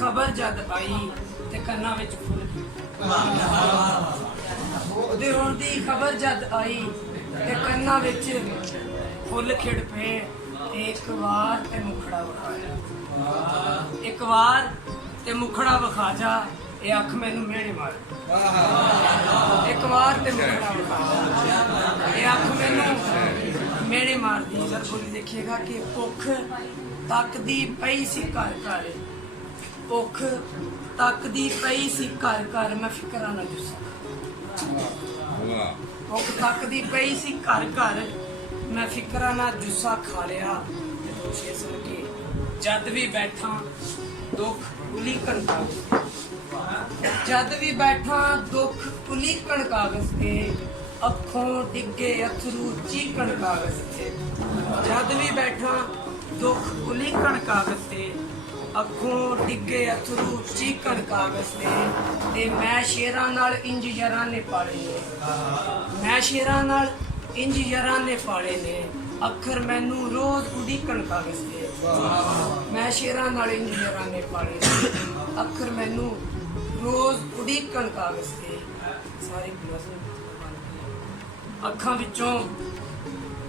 खबर जद आई ते कन्ना विच फुल ओदे होण दी खबर जद आई ते कन्ना विच फुल खिड़ पे एक वार ते मुखड़ा विखाया एक वार ते मुखड़ा विखा जा ये अख मैनू मेहणे मार एक वार ते मुखड़ा विखा जा ये अख मैनू मेहणे मार दी सर बोली देखिएगा कि भुख तकदी पई सी घर घर भुख तकदी पई सी घर घर मैं फिकरा ना जुस्सा भुख तकदी पई सी घर घर मैं फिकरा ना जुस्सा खा लिया दोषे सुन के जद भी बैठा दुख उलीकन कागज जद भी बैठा दुख उलीकन कागज के अखों डिगे अथरू चीकन कागज ते जद भी बैठा दुख उलीकन कागज ते अखों डिगे अथरू चीकन कागज ते मैं शेरां नाल इंज यारां ने पाले ने मैं शेरां नाल इंज यारां ने पाले ने अखर मैनू रोज उड़ीकन कागज ते मैं शेरां नाल इंज यारां ने पाले ने अखर मैनू रोज उड़ीकन कागज ते सारी ਅੱਖਾਂ ਵਿੱਚੋਂ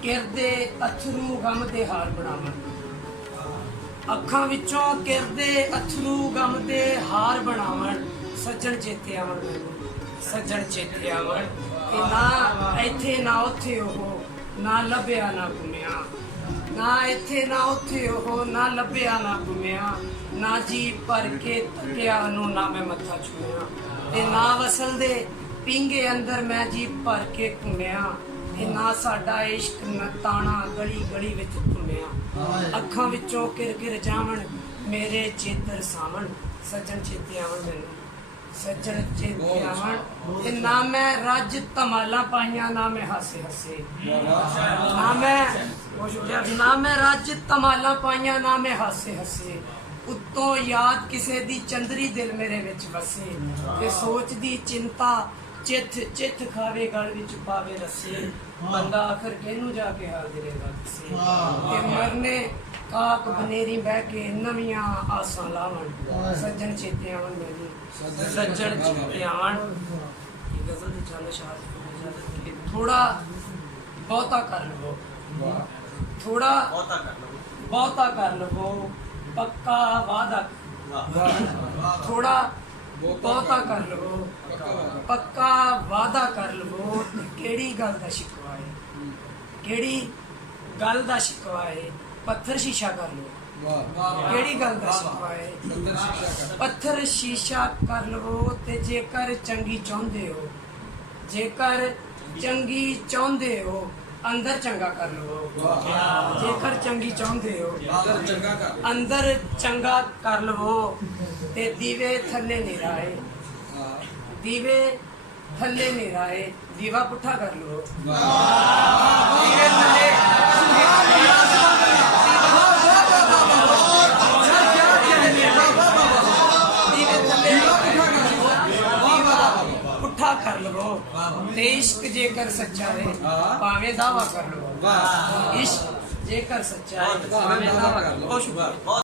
ਕਿਰਦੇ ਅਥਰੂ ਗਮ ਦੇ ਹਾਰ ਬਣਾਵਣ ਅੱਖਾਂ ਵਿੱਚੋਂ ਕਿਰਦੇ ਅਥਰੂ ਗਮ ਦੇ ਹਾਰ ਬਣਾਵਣ ਸੱਜਣ ਚੇਤੇ ਆਵਣ ਮੈਨੂੰ ਸੱਜਣ ਚੇਤੇ ਆਵਣ ਕਿ ਨਾ ਇੱਥੇ ਨਾ ਉੱਥੇ ਉਹ ਨਾ ਲੱਭਿਆ ਨਾ ਘੁੰਮਿਆ ਨਾ ਇੱਥੇ ਨਾ ਉੱਥੇ ਉਹ ਨਾ ਲੱਭਿਆ ਨਾ ਘੁੰਮਿਆ ਨਾ ਜੀ ਭਰ ਕੇ ਤੱਕਿਆ ਨੂੰ ਨਾ ਮੈਂ ਮੱਥਾ ਛੂਇਆ ਤੇ ਨਾ ਵਸਲ ਦੇ ਪਿੰਗੇ ਅੰਦਰ मैं जी भर के घूमिया ना साडा इश्क न ताना गली गली विच घूमिया अखां विचों किर किर जावण मेरे चेतर सावण सज्जन चेते आवण मैनू सज्जन चेते आवण ना मैं रज धमाला पाइया ना मैं हासे हसे ना मैं रज धमाला पाइया ना मैं हासे हसे उत्तों याद किसे दी चंदरी दिल मेरे विच वसे ते सोच दी चिंता चिथ चिथ खावे गल विच पावे रसे बंदा आखिर केनू जाके हाल देगा दसे ते मरने काक बनेरी बह के नवियां आसां लावण सज्जन चेते आवण मैनू सज्जन चेते आवण गजल दी चल शाद थोड़ा बहुता कर लवो थोड़ा बहुता कर लवो पक्का वादा थोड़ा बहुता कर लवो पक्का वादा कर लवो केड़ी गल दा शिकवा है केड़ी गल दा शिकवा है पत्थर शीशा कर लो केड़ी गल दा शिकवा है पत्थर शीशा कर लवो ते जेकर चंगी चाहुंदे हो जेकर चंगी चाहुंदे हो अंदर चंगा कर लो जेकर चंगी चाहुंदे हो अंदर चंगा कर लो ते दीवे थल्ले नहीं राए दीवे थल्ले नहीं राए दीवा पुठा कर लो दीवे थल्ले पुठा कर लो ते इश्क जेकर सच्चा है भावे दावा कर लो इश्क जेकर सच्चा है भावे दावा कर लो।